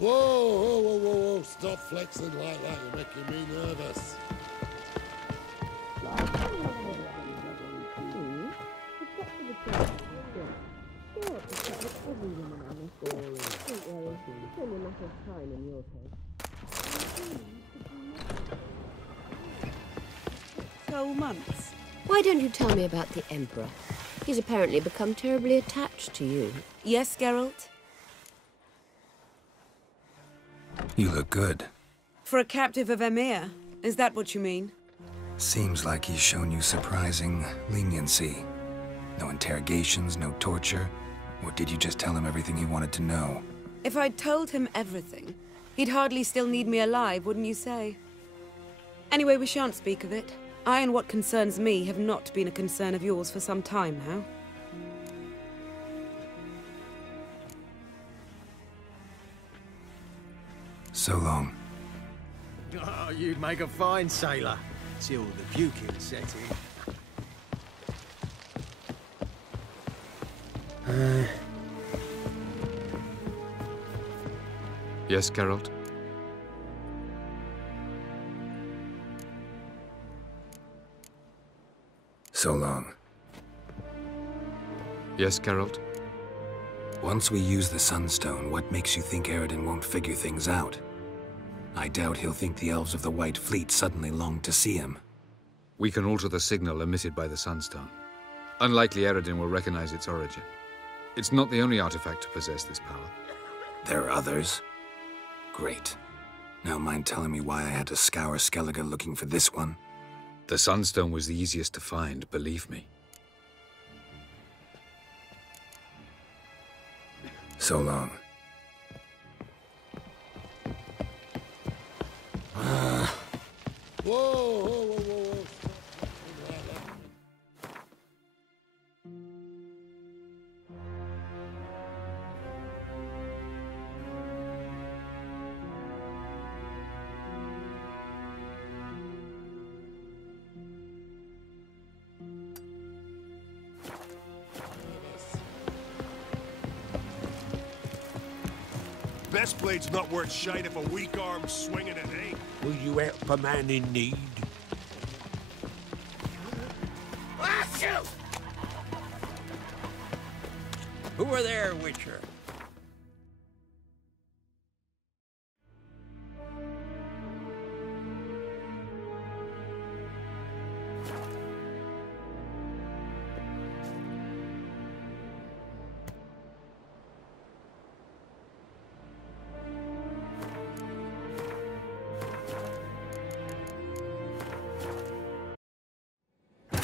Whoa, whoa, whoa, whoa, whoa. Stop flexing like that. You're making me nervous. So months. Why don't you tell me about the Emperor? He's apparently become terribly attached to you. Yes, Geralt? You look good. For a captive of Emir, is that what you mean? Seems like he's shown you surprising leniency. No interrogations, no torture. Or did you just tell him everything he wanted to know? If I'd told him everything, he'd hardly still need me alive, wouldn't you say? Anyway, we shan't speak of it. I and what concerns me have not been a concern of yours for some time now. So long. Oh, you'd make a fine sailor, till the puking set in. Yes, Geralt? So long. Yes, Geralt? Once we use the Sunstone, what makes you think Eredin won't figure things out? I doubt he'll think the elves of the White Fleet suddenly long to see him. We can alter the signal emitted by the Sunstone. Unlikely Eredin will recognize its origin. It's not the only artifact to possess this power. There are others? Great. Now mind telling me why I had to scour Skellige looking for this one? The Sunstone was the easiest to find, believe me. So long. Whoa, whoa, whoa, whoa, whoa. Best blade's not worth shite if a weak arm's swinging it ain't. Will you help a man in need? Who are there, Witcher?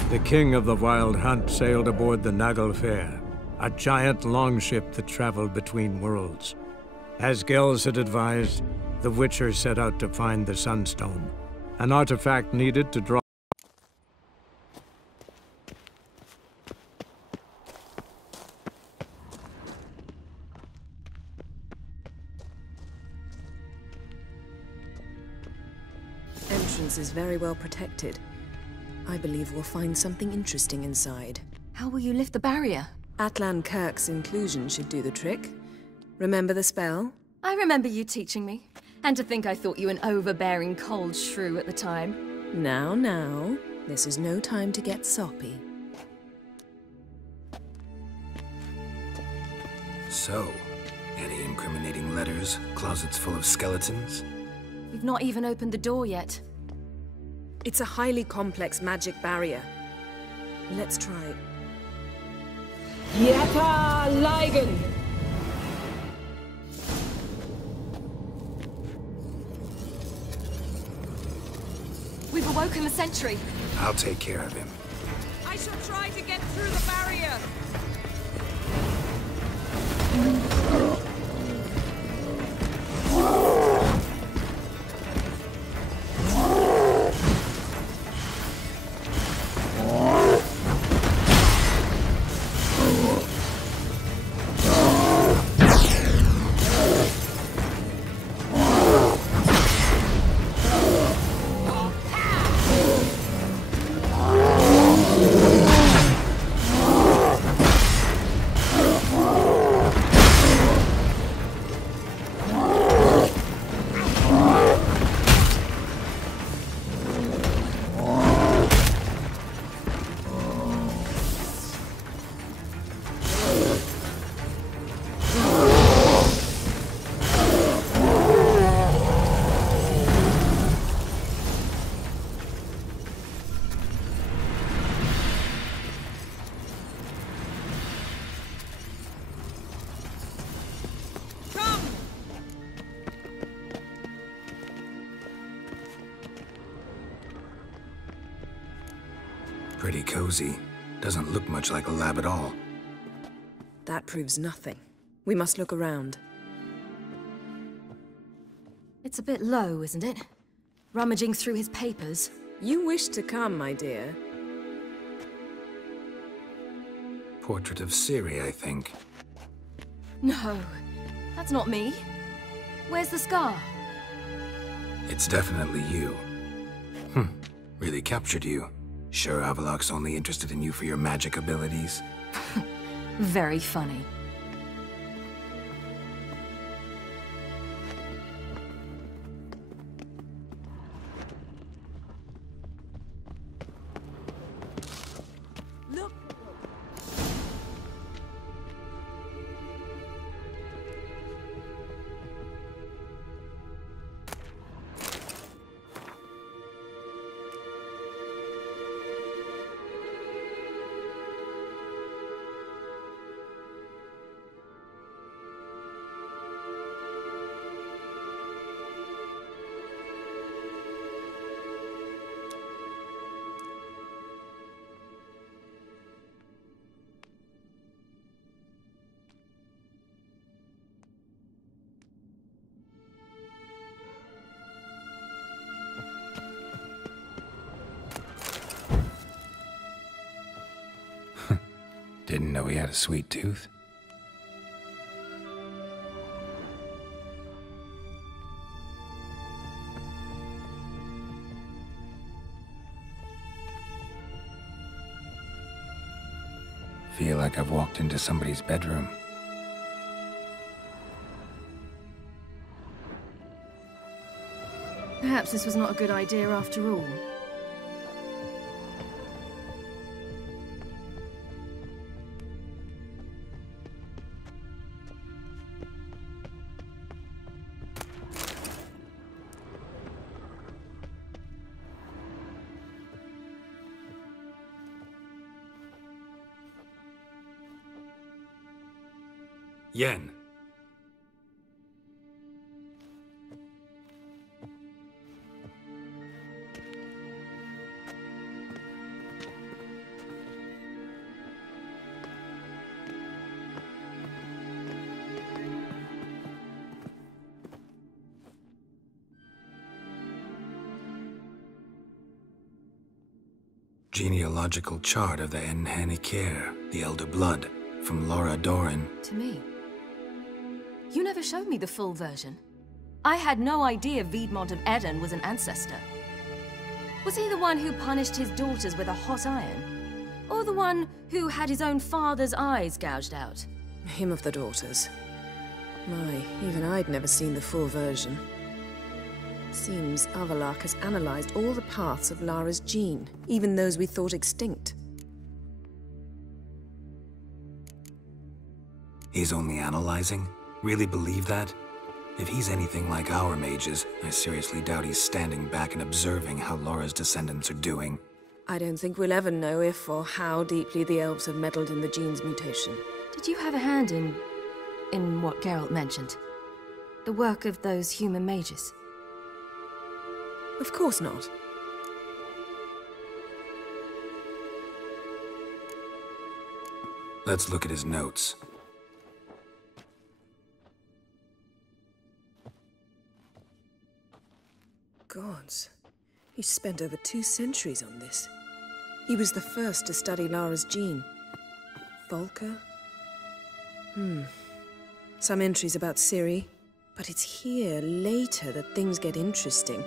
The king of the Wild Hunt sailed aboard the Naglfar, a giant longship that traveled between worlds. As Skjall had advised, the Witcher set out to find the Sunstone, an artifact needed to draw. Entrance is very well protected. I believe we'll find something interesting inside. How will you lift the barrier? Atlan Kirk's inclusion should do the trick. Remember the spell? I remember you teaching me. And to think I thought you an overbearing cold shrew at the time. Now, this is no time to get soppy. So, any incriminating letters, closets full of skeletons? We've not even opened the door yet. It's a highly complex magic barrier. Let's try. Yata Ligen! We've awoken the sentry. I'll take care of him. I shall try to get through the barrier. Pretty cozy. Doesn't look much like a lab at all. That proves nothing. We must look around. It's a bit low, isn't it? Rummaging through his papers. You wish to come, my dear. Portrait of Ciri, I think. No, that's not me. Where's the scar? It's definitely you. Really captured you. Sure Avallac'h's only interested in you for your magic abilities? Very funny. Look! Didn't know he had a sweet tooth. Feel like I've walked into somebody's bedroom. Perhaps this was not a good idea after all. Yen. Genealogical chart of the Enhanikir, the Elder Blood, from Laura Doran. To me. You never showed me the full version. I had no idea Viedmont of Eden was an ancestor. Was he the one who punished his daughters with a hot iron? Or the one who had his own father's eyes gouged out? Him of the daughters. My, even I'd never seen the full version. Seems Avallac'h has analyzed all the paths of Lara's gene, even those we thought extinct. He's only analyzing? Really believe that? If he's anything like our mages, I seriously doubt he's standing back and observing how Laura's descendants are doing. I don't think we'll ever know if or how deeply the elves have meddled in the gene's mutation. Did you have a hand in what Geralt mentioned? The work of those human mages? Of course not. Let's look at his notes. Gods. He spent over 2 centuries on this. He was the first to study Lara's gene. Volker? Some entries about Ciri. But it's here, later, that things get interesting.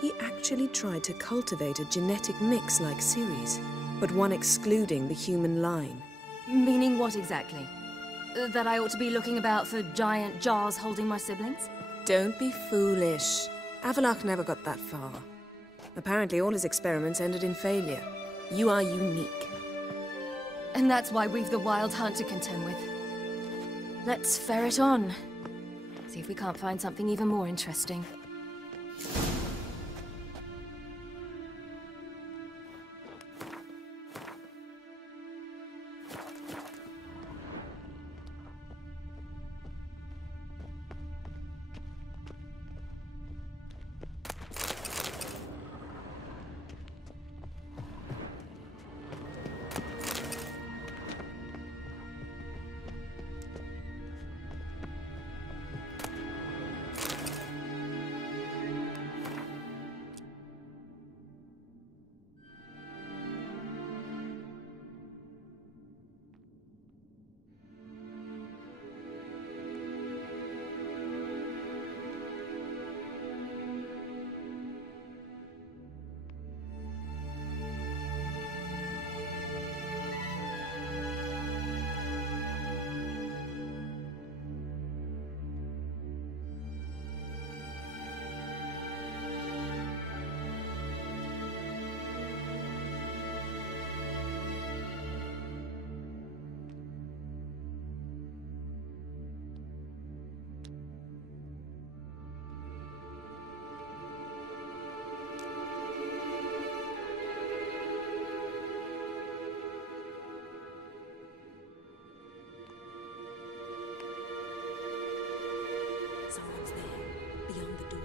He actually tried to cultivate a genetic mix like Ciri's, but one excluding the human line. Meaning what exactly? That I ought to be looking about for giant jars holding my siblings? Don't be foolish. Avallac'h never got that far. Apparently all his experiments ended in failure. You are unique. And that's why we've the Wild Hunt to contend with. Let's ferret on. See if we can't find something even more interesting. It's there, beyond the door.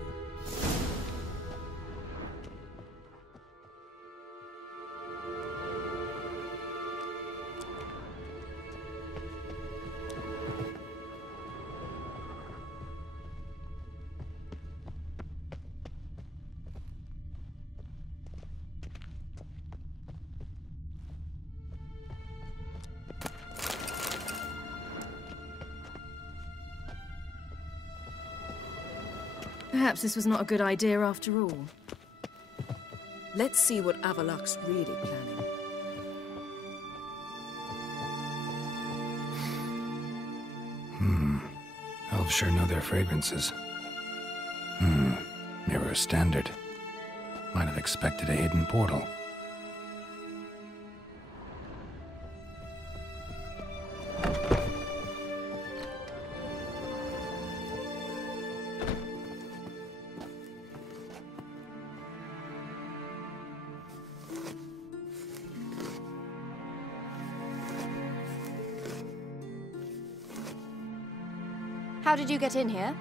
Perhaps this was not a good idea after all. Let's see what Avalok's really planning. Elves sure know their fragrances. Mirror standard. Might have expected a hidden portal. How did you get in here?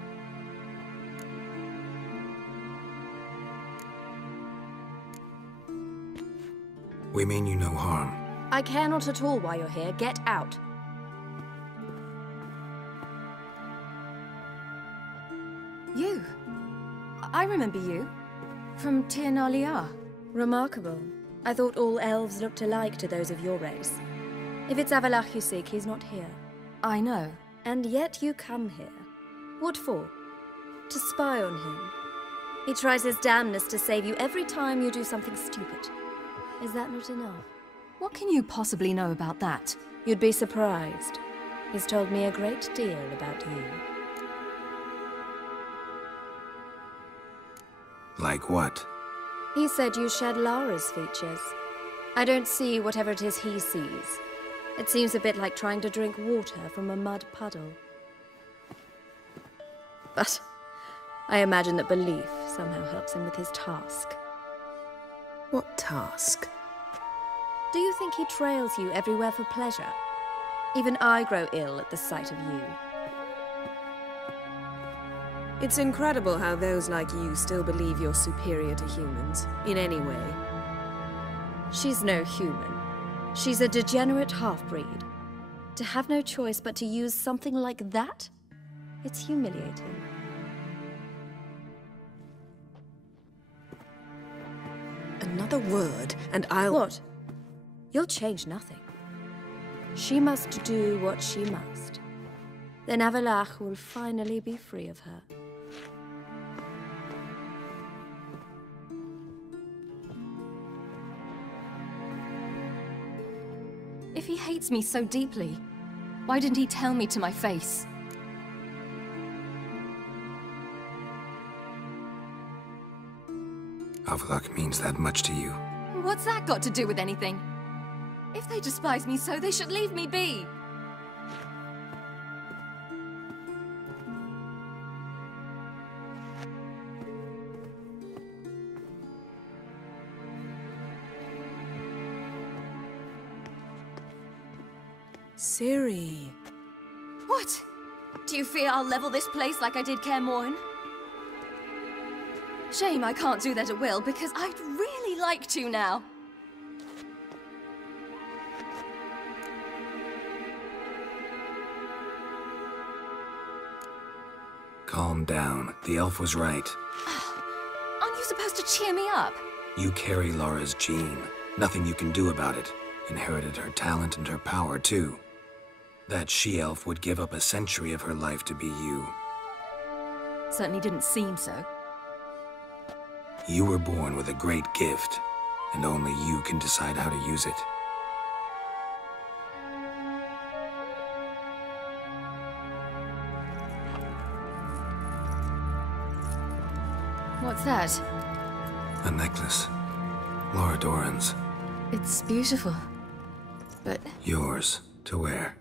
We mean you no harm. I care not at all why you're here. Get out. You. I remember you. From Tir Nalia. Remarkable. I thought all elves looked alike to those of your race. If it's Avalok you seek, he's not here. I know. And yet you come here. What for? To spy on him. He tries his damnedest to save you every time you do something stupid. Is that not enough? What can you possibly know about that? You'd be surprised. He's told me a great deal about you. Like what? He said you shared Lara's features. I don't see whatever it is he sees. It seems a bit like trying to drink water from a mud puddle. But I imagine that belief somehow helps him with his task. What task? Do you think he trails you everywhere for pleasure? Even I grow ill at the sight of you. It's incredible how those like you still believe you're superior to humans, in any way. She's no human. She's a degenerate half-breed. To have no choice but to use something like that? It's humiliating. Another word, and I'll... What? You'll change nothing. She must do what she must. Then Avalok will finally be free of her. If he hates me so deeply, why didn't he tell me to my face? Avalok means that much to you. What's that got to do with anything? If they despise me so, they should leave me be. Ciri. What? Do you fear I'll level this place like I did Kaer Morhen? Shame I can't do that at will, because I'd really like to now. Calm down. The elf was right. Aren't you supposed to cheer me up? You carry Lara's gene. Nothing you can do about it. Inherited her talent and her power, too. That she-elf would give up a century of her life to be you. Certainly didn't seem so. You were born with a great gift, and only you can decide how to use it. What's that? A necklace. Lara Doran's. It's beautiful, but... Yours to wear.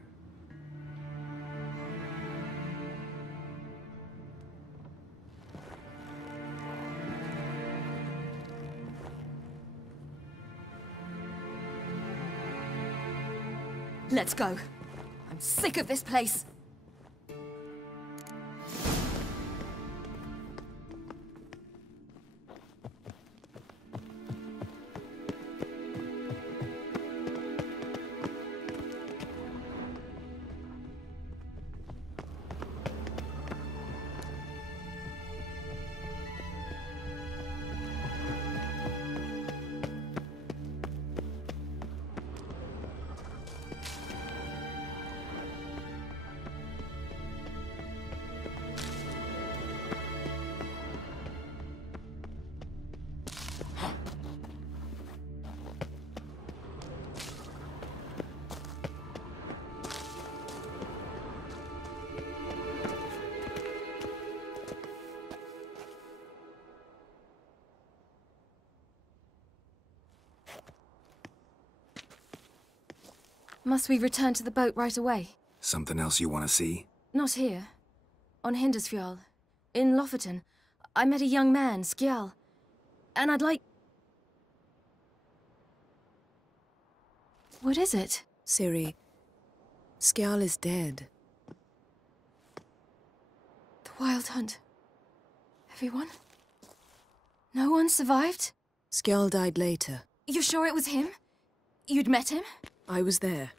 Let's go. I'm sick of this place. Must we return to the boat right away? Something else you want to see? Not here. On Skjall. In Lofoten. I met a young man, Skjall. And I'd like... What is it? Ciri, Skjall is dead. The Wild Hunt. Everyone? No one survived? Skjall died later. You're sure it was him? You'd met him? I was there.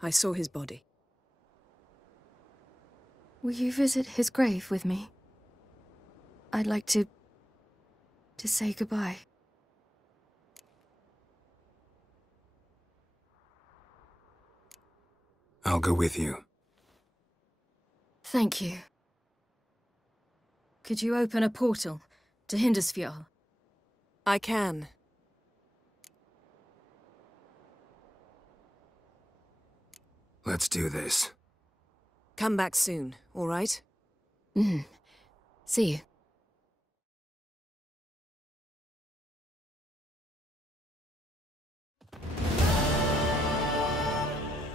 I saw his body. Will you visit his grave with me? I'd like to say goodbye. I'll go with you. Thank you. Could you open a portal to Skjall? I can. Let's do this. Come back soon, all right? See you.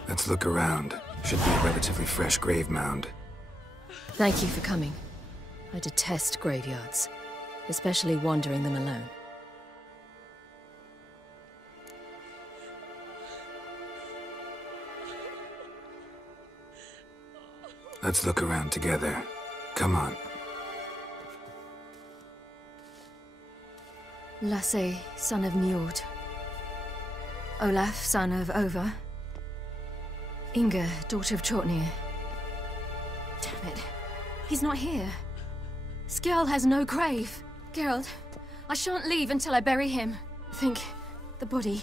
Let's look around. Should be a relatively fresh grave mound. Thank you for coming. I detest graveyards, especially wandering them alone. Let's look around together. Come on. Lasse, son of Njord. Olaf, son of Ova. Inga, daughter of Trotnir. Damn it. He's not here. Skjall has no grave. Geralt, I shan't leave until I bury him. Think, the body.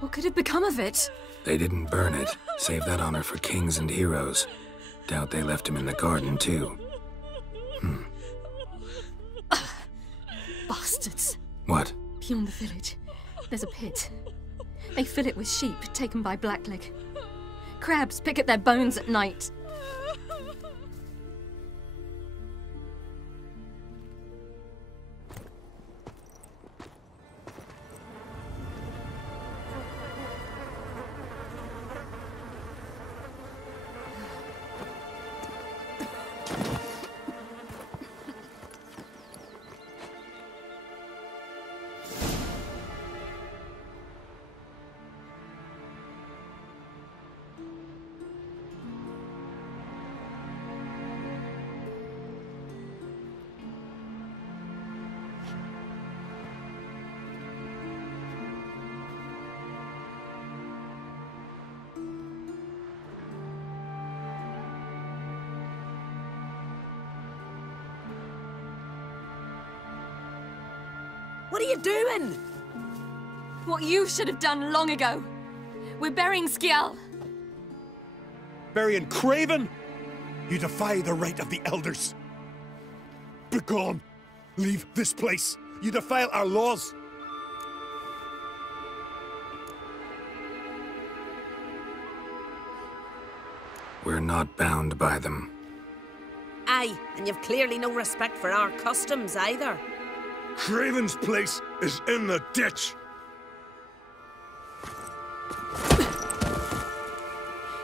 What could have become of it? They didn't burn it. Save that honor for kings and heroes. Doubt they left him in the garden, too. Bastards. What? Beyond the village, there's a pit. They fill it with sheep taken by Blackleg. Crabs pick at their bones at night. What are you doing? What you should have done long ago. We're burying Skjall. Burying Craven? You defy the right of the elders. Begone! Leave this place! You defile our laws! We're not bound by them. Aye, and you've clearly no respect for our customs either. Craven's place is in the ditch!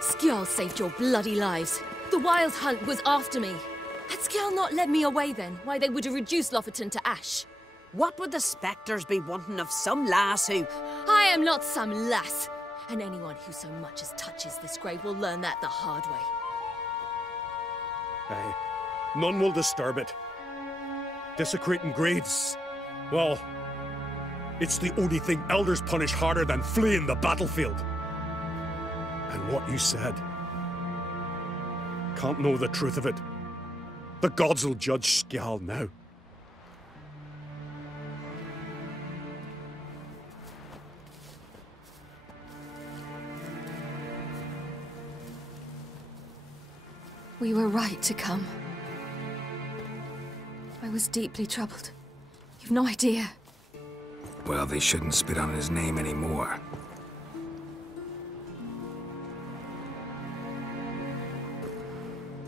Skjall saved your bloody lives. The Wild Hunt was after me. Had Skjall not led me away then, why they would have reduced Lofoten to ash. What would the spectres be wanting of some lass who... I am not some lass. And anyone who so much as touches this grave will learn that the hard way. Aye. None will disturb it. Desecrating graves. Well, it's the only thing elders punish harder than fleeing the battlefield. And what you said. Can't know the truth of it. The gods will judge Skjall now. We were right to come. I was deeply troubled. You've no idea. Well, they shouldn't spit on his name anymore.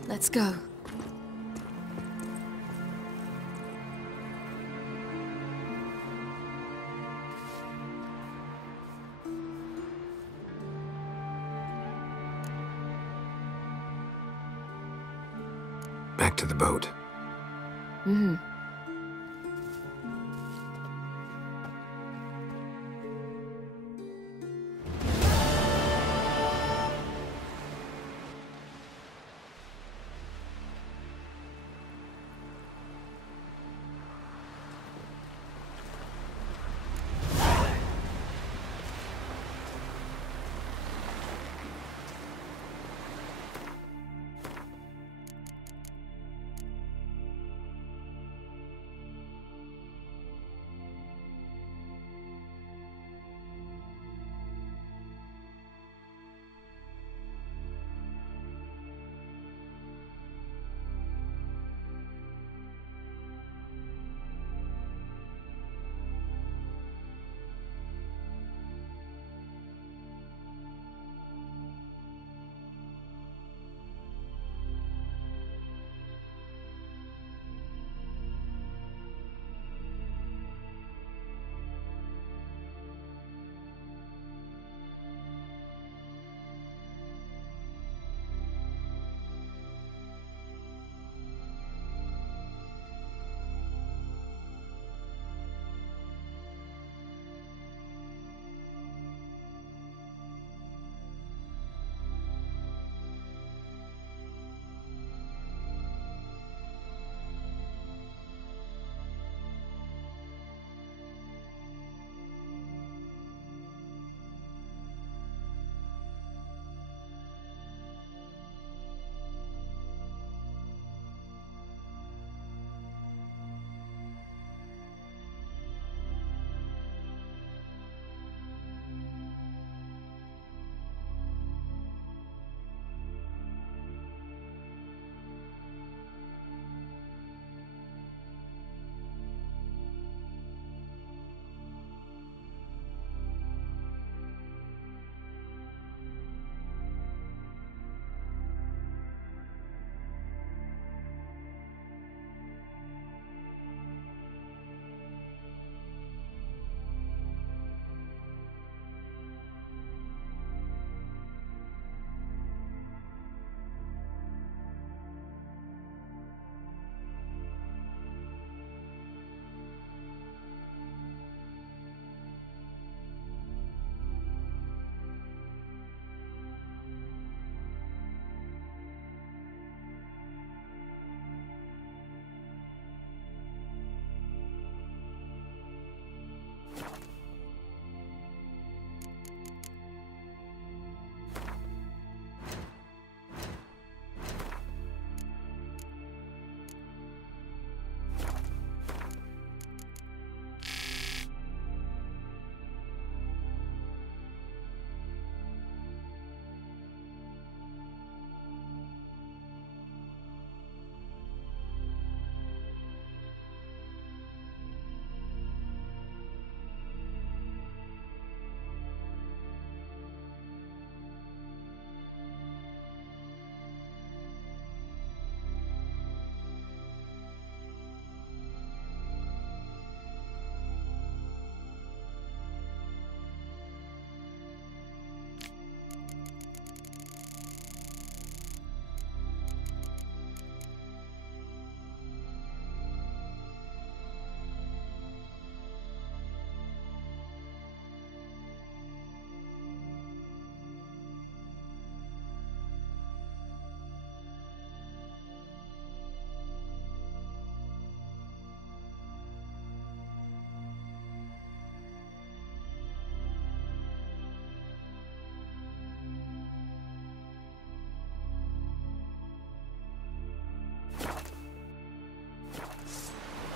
Let's go. back to the boat. Mm-hmm.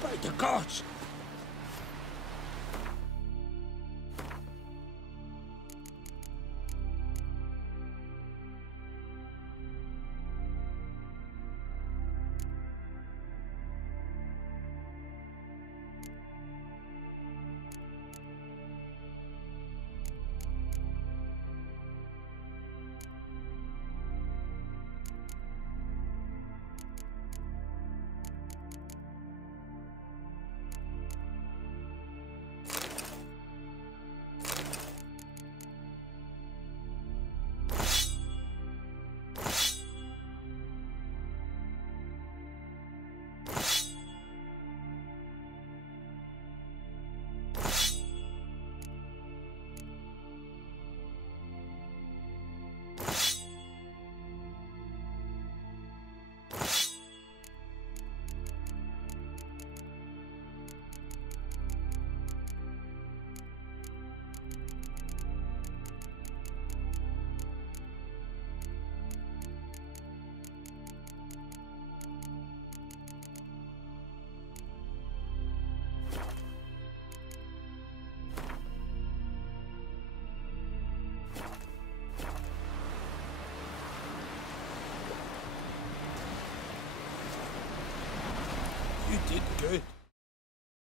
By the gods! did good.